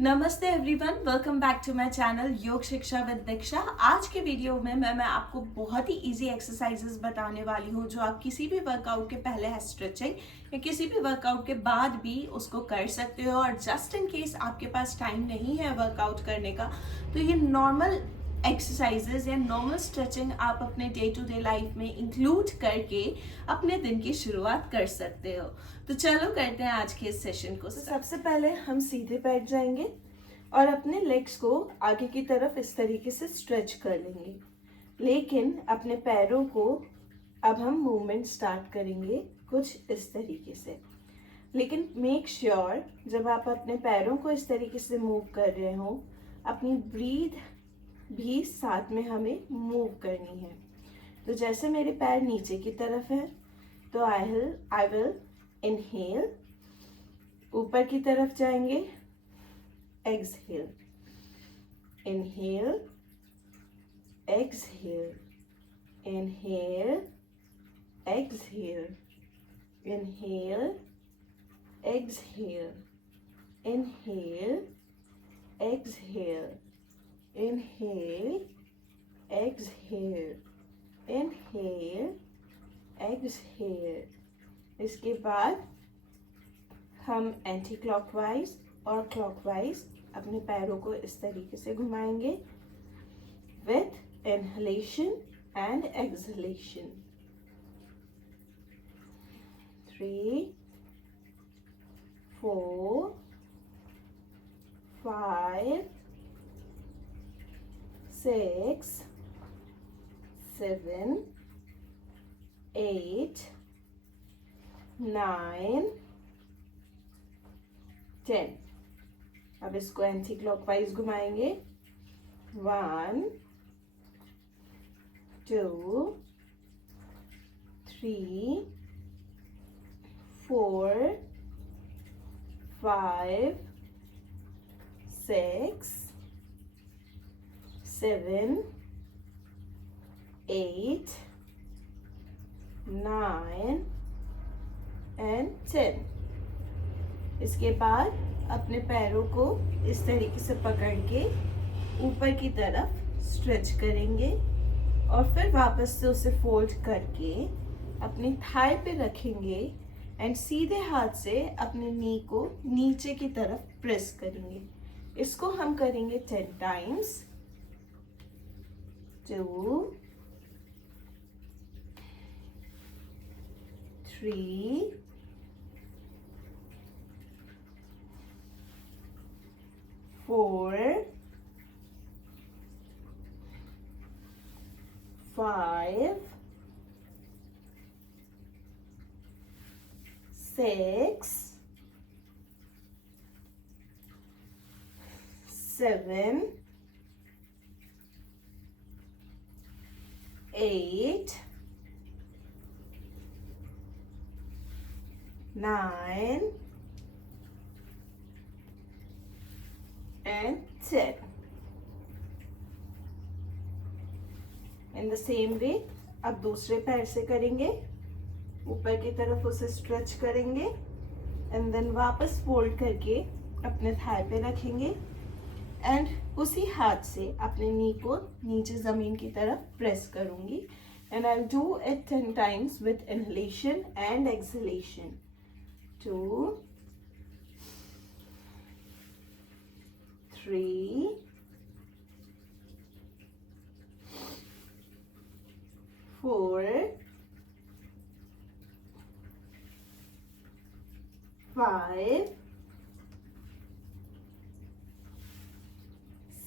नमस्ते everyone, welcome back to my channel Yog Shiksha with दीक्षा। आज के वीडियो में मैं आपको बहुत ही इजी एक्सरसाइजेस बताने वाली हूँ जो आप किसी भी वर्कआउट के पहले है स्ट्रेचिंग या किसी भी वर्कआउट के बाद भी उसको कर सकते हो। और जस्ट इन केस आपके पास टाइम नहीं है वर्कआउट करने का, तो ये नॉर्मल एक्सरसाइजेज या नॉर्मल स्ट्रेचिंग आप अपने डे टू डे लाइफ में इंक्लूड करके अपने दिन की शुरुआत कर सकते हो। तो चलो करते हैं आज के इस सेशन को। सबसे पहले हम सीधे बैठ जाएंगे और अपने लेग्स को आगे की तरफ इस तरीके से स्ट्रेच कर लेंगे, लेकिन अपने पैरों को अब हम मूवमेंट स्टार्ट करेंगे कुछ इस तरीके से। लेकिन मेक श्योर जब आप अपने पैरों को इस तरीके से मूव कर रहे हो, अपनी ब्रीथ भी साथ में हमें मूव करनी है। तो जैसे मेरे पैर नीचे की तरफ है तो आई विल इनहेल, ऊपर की तरफ जाएंगे, exhale, inhale, exhale, inhale, exhale, inhale, exhale, inhale, exhale, inhale, exhale, inhale, exhale। इसके बाद हम एंटी क्लॉकवाइज और क्लॉकवाइज अपने पैरों को इस तरीके से घुमाएंगे विथ इनहेलेशन एंड एक्सहेलेशन। 3, 4, 5, 6, 7, 8, 9, 10। अब इसको एंटी क्लॉकवाइज घुमाएंगे। 1, 2, 3, 4, 5, 6, 7, 8, 9 and 10। इसके बाद अपने पैरों को इस तरीके से पकड़ के ऊपर की तरफ स्ट्रेच करेंगे और फिर वापस से उसे फोल्ड करके अपनी थाई पे रखेंगे एंड सीधे हाथ से अपने नी को नीचे की तरफ प्रेस करेंगे। इसको हम करेंगे 10 times. 2, 3, 4, 5, 6, 7, 8, 9 and 10। In the same way अब दूसरे पैर से करेंगे, ऊपर की तरफ उसे स्ट्रेच करेंगे एंड देन वापस फोल्ड करके अपने थाई पे रखेंगे एंड उसी हाथ से अपने नी को नीचे जमीन की तरफ प्रेस करूंगी and I do it 10 times with inhalation and exhalation. 2, 3, 4, 5,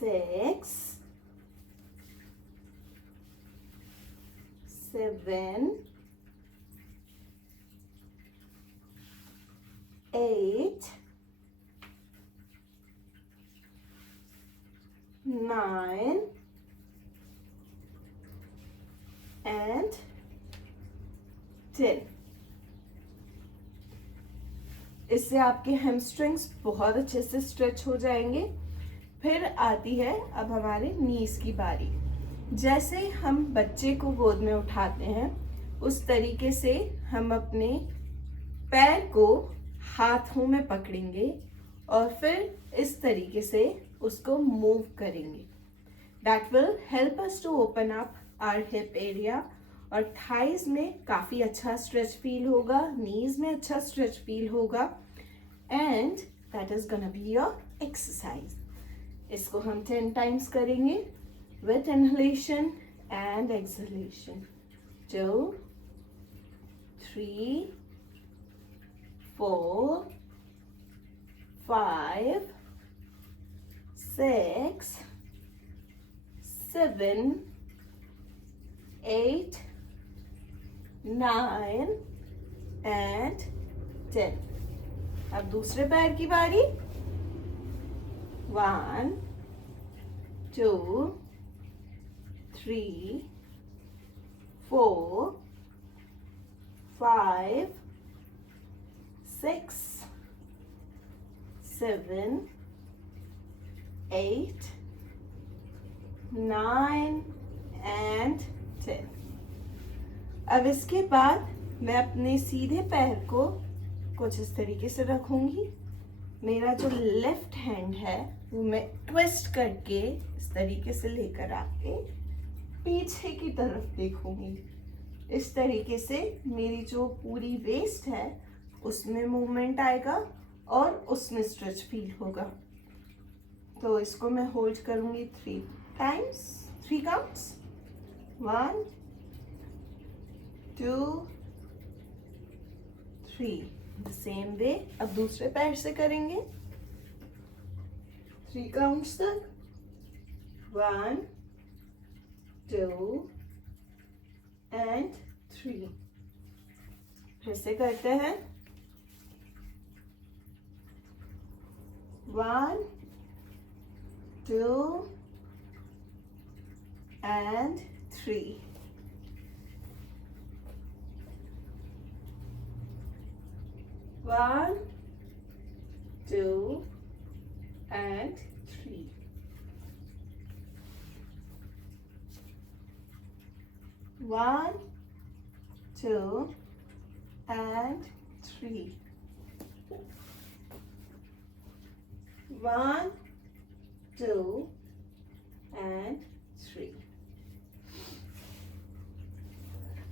6, 7, 8, 9 and 10। इससे आपके हैमस्ट्रिंग्स बहुत अच्छे से स्ट्रेच हो जाएंगे। फिर आती है अब हमारे नीज की बारी। जैसे हम बच्चे को गोद में उठाते हैं उस तरीके से हम अपने पैर को हाथों में पकड़ेंगे और फिर इस तरीके से उसको मूव करेंगे। That will help us to open up our hip area, और थाइज में काफ़ी अच्छा स्ट्रेच फील होगा, नीज में अच्छा स्ट्रेच फील होगा, and that is gonna be your exercise. इसको हम 10 टाइम्स करेंगे with inhalation and exhalation. 2, 3, 4, 5, 6, 7, 8, 9 and 10। अब दूसरे पैर की बारी। 1, 2, 3, 4, 5, 6, 7, 8, 9 एंड 10। अब इसके बाद मैं अपने सीधे पैर को कुछ इस तरीके से रखूंगी। मेरा जो लेफ्ट हैंड है वो मैं ट्विस्ट करके इस तरीके से लेकर आके पीछे की तरफ देखूंगी। इस तरीके से मेरी जो पूरी वेस्ट है उसमें मूवमेंट आएगा और उसमें स्ट्रेच फील होगा। तो इसको मैं होल्ड करूंगी 3 times, 3 counts. 1, 2, 3। The same way अब दूसरे पैर से करेंगे 3 काउंट्स तक। 1, 2 एंड 3। फिर से करते हैं। 1, 2 एंड 3। 1, 2 and 3. 1, 2 and 3. 1, 2 and 3।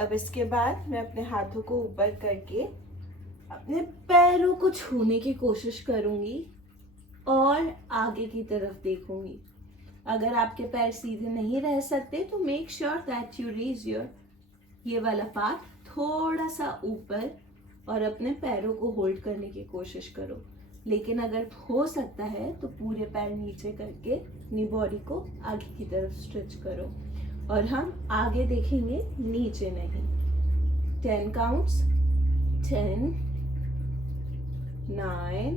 अब इसके बाद मैं अपने हाथों को ऊपर करके अपने पैरों को छूने की कोशिश करूंगी और आगे की तरफ देखूंगी। अगर आपके पैर सीधे नहीं रह सकते तो make sure that you raise your ये वाला पार्ट थोड़ा सा ऊपर और अपने पैरों को होल्ड करने की कोशिश करो। लेकिन अगर हो सकता है तो पूरे पैर नीचे करके अपनी बॉडी को आगे की तरफ स्ट्रेच करो, और हम आगे देखेंगे, नीचे नहीं। 10 काउंट्स। 10, 9,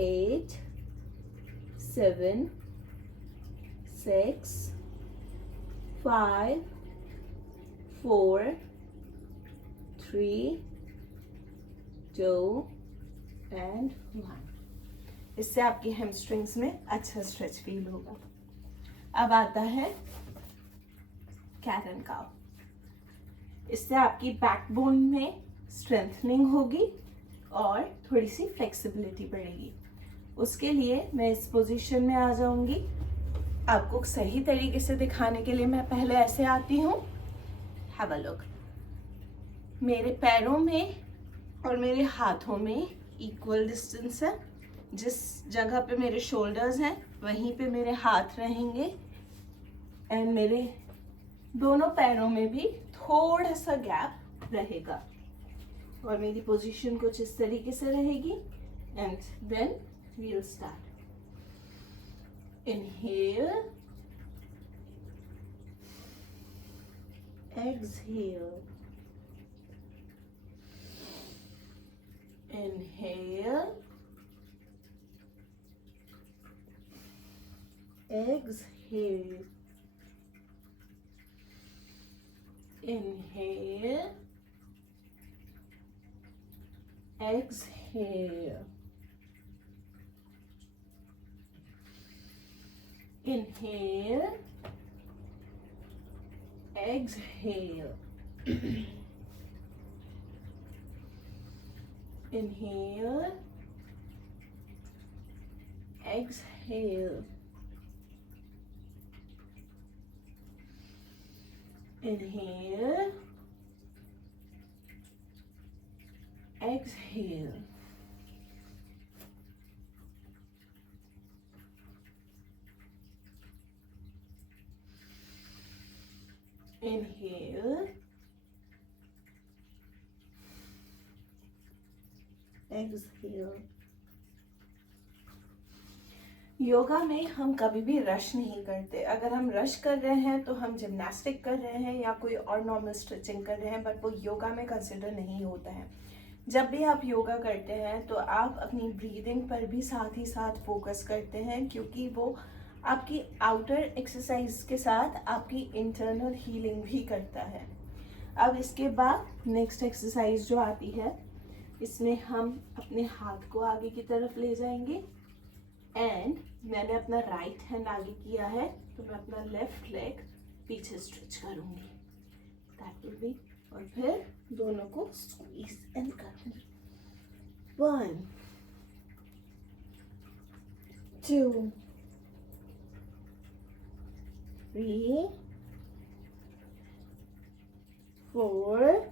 8, 7, 6, 5, 4, 3, 2 एंड 1। इससे आपकी हैमस्ट्रिंग्स में अच्छा स्ट्रेच फील होगा। अब आता है कैट एंड काउ। इससे आपकी बैकबोन में स्ट्रेंथनिंग होगी और थोड़ी सी फ्लेक्सिबिलिटी बढ़ेगी। उसके लिए मैं इस पोजीशन में आ जाऊंगी। आपको सही तरीके से दिखाने के लिए मैं पहले ऐसे आती हूँ। Have a look. मेरे पैरों में और मेरे हाथों में इक्वल डिस्टेंस है। जिस जगह पे मेरे शोल्डर्स हैं वहीं पे मेरे हाथ रहेंगे, एंड मेरे दोनों पैरों में भी थोड़ा सा गैप रहेगा, और मेरी पोजीशन कुछ इस तरीके से रहेगी। And then we will start. Inhale, exhale, inhale, exhale, inhale, exhale, inhale, exhale, inhale, exhale, inhale, exhale, inhale, exhale. Yoga में हम कभी भी रश नहीं करते. अगर हम रश कर रहे हैं तो हम जिम्नास्टिक कर रहे हैं या कोई और नॉर्मल स्ट्रेचिंग कर रहे हैं, बट वो योगा में कंसिडर नहीं होता है. जब भी आप योगा करते हैं तो आप अपनी ब्रीदिंग पर भी साथ ही साथ फोकस करते हैं, क्योंकि वो आपकी आउटर एक्सरसाइज के साथ आपकी इंटरनल हीलिंग भी करता है. अब इसके बाद नेक्स्ट एक्सरसाइज जो आती है, इसमें हम अपने हाथ को आगे की तरफ ले जाएंगे एंड मैंने अपना राइट हैंड आगे किया है तो मैं अपना लेफ्ट लेग पीछे स्ट्रेच करूंगी. दैट विल बी, और फिर दोनों को स्क्वीज एंड करूंगी. 1 2 3 4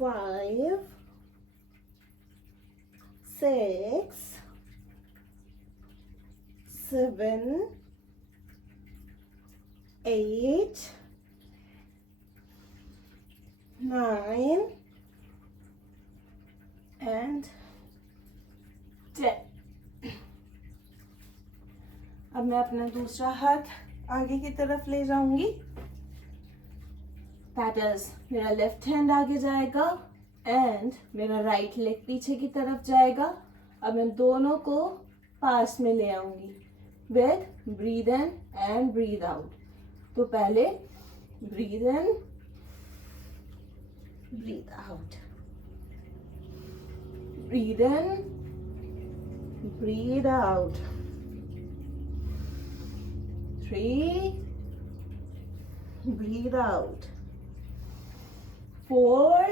5 6 7 8 9 and 10. अब मैं अपना दूसरा हाथ आगे की तरफ ले जाऊंगी. दैट इज, मेरा लेफ्ट हैंड आगे जाएगा एंड मेरा राइट लेग पीछे की तरफ जाएगा. अब मैं दोनों को पास में ले आऊंगी with breathe in and breathe out. तो पहले breathe in, breathe out, breathe in, breathe out. 3, breathe out. 4,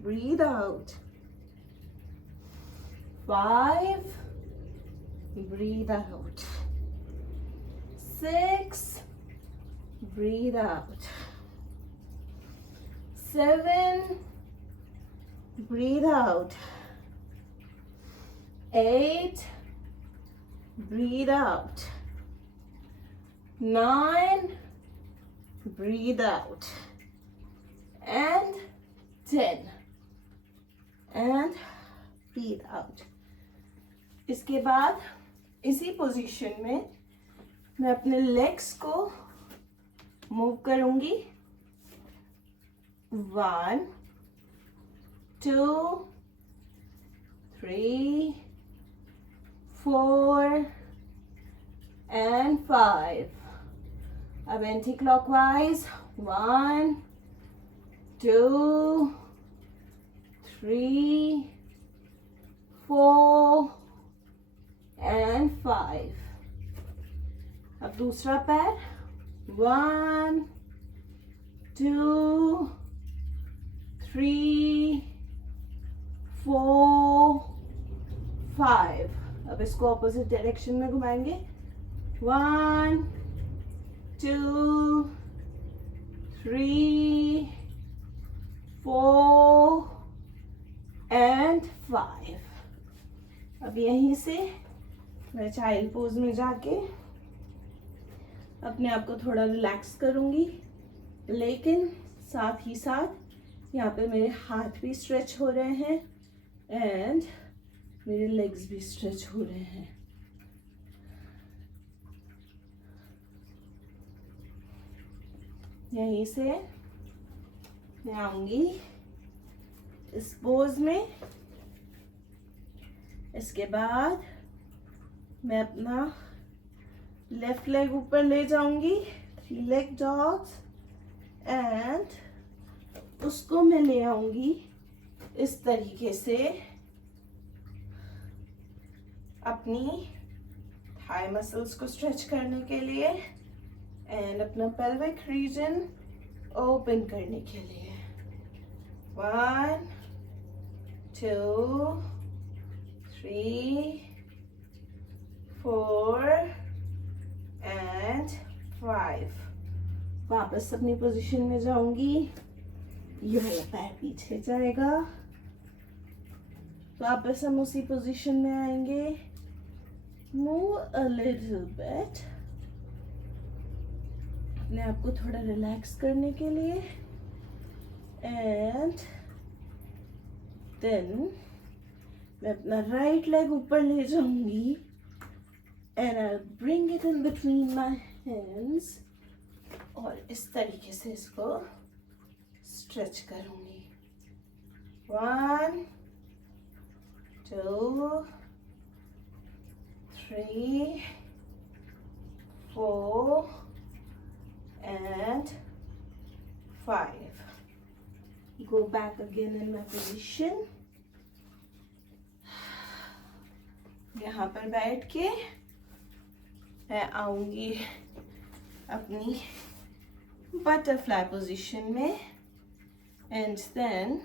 breathe out. 5, breathe out. 6, breathe out. 7, breathe out. 8, breathe out. 9, breathe out. And 10, and breathe out. इसके बाद इसी position में मैं अपने legs को move करूंगी. 1 2 3 4 and 5. अब एंटी क्लॉकवाइज. 1 2 3 4 and 5. अब दूसरा पैर. 1 2 3 4 5. अब इसको ऑपोजिट डायरेक्शन में घुमाएंगे. 1 2 3 4 and 5. अब यहीं से मैं चाइल्ड पोज में जाके अपने आप को थोड़ा रिलैक्स करूंगी, लेकिन साथ ही साथ यहाँ पे मेरे हाथ भी स्ट्रेच हो रहे हैं एंड मेरे लेग्स भी स्ट्रेच हो रहे हैं. यहीं से मैं आऊंगी इस पोज में. इसके बाद मैं अपना लेफ्ट लेग ऊपर ले जाऊंगी. 3 लेग डॉग्स एंड उसको मैं ले आऊंगी इस तरीके से अपनी थाई मसल्स को स्ट्रेच करने के लिए एंड अपना पेल्विक रीजन ओपन करने के लिए. 1 2 वापस अपनी पोजीशन में जाऊंगी, ये वाला पैर पीछे जाएगा, वापस हम उसी पोजीशन में आएंगे, मूव अ लिटिल बिट अपने आप को थोड़ा रिलैक्स करने के लिए, एंड देन मैं अपना राइट लेग ऊपर ले जाऊंगी and I bring it in between my hands और इस तरीके से इसको स्ट्रेच करूंगी। 1 2 3 4 and 5. Go back again in my position. यहाँ पर बैठ के मैं आऊंगी अपनी बटरफ्लाई पोजीशन में, एंड देन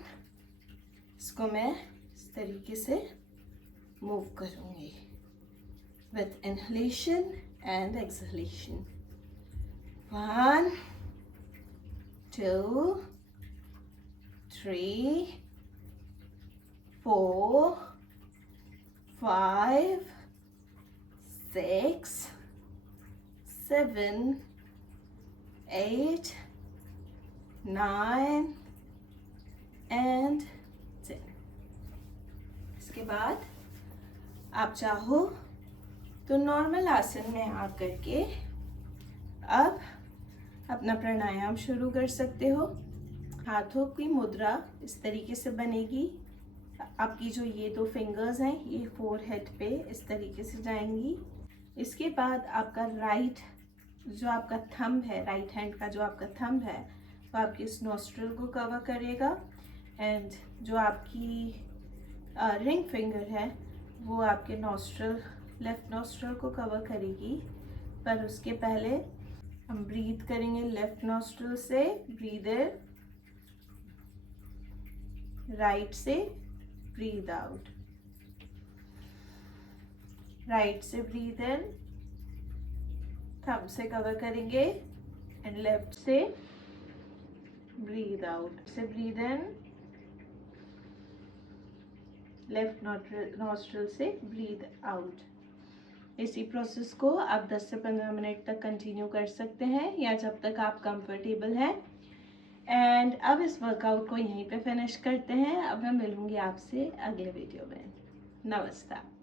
इसको मैं इस तरीके से मूव करूंगी with inhalation and exhalation. 1 2 3 4 5 6 7 8 9 and 10. इसके बाद आप चाहो तो नॉर्मल आसन में आकर के अब अपना प्राणायाम शुरू कर सकते हो। हाथों की मुद्रा इस तरीके से बनेगी, आपकी जो ये 2 फिंगर्स हैं ये फोरहेड पे इस तरीके से जाएंगी। इसके बाद आपका जो आपका थंब है, राइट हैंड का जो आपका थंब है वो आपकी इस नॉस्ट्रल को कवर करेगा, एंड जो आपकी रिंग फिंगर है वो आपके लेफ्ट नॉस्ट्रल को कवर करेगी। पर उसके पहले हम ब्रीथ करेंगे लेफ्ट नॉस्ट्रल से, ब्रीद इन, राइट से ब्रीद आउट, राइट से ब्रीद इन, थंब से कवर करेंगे, एंड लेफ्ट से ब्रीद आउट, से ब्रीद इन, लेफ्ट नॉस्ट्रल से ब्रीद आउट। इसी प्रोसेस को आप 10 से 15 मिनट तक कंटिन्यू कर सकते हैं, या जब तक आप कंफर्टेबल हैं। एंड अब इस वर्कआउट को यहीं पे फिनिश करते हैं। अब मैं मिलूंगी आपसे अगले वीडियो में। नमस्कार।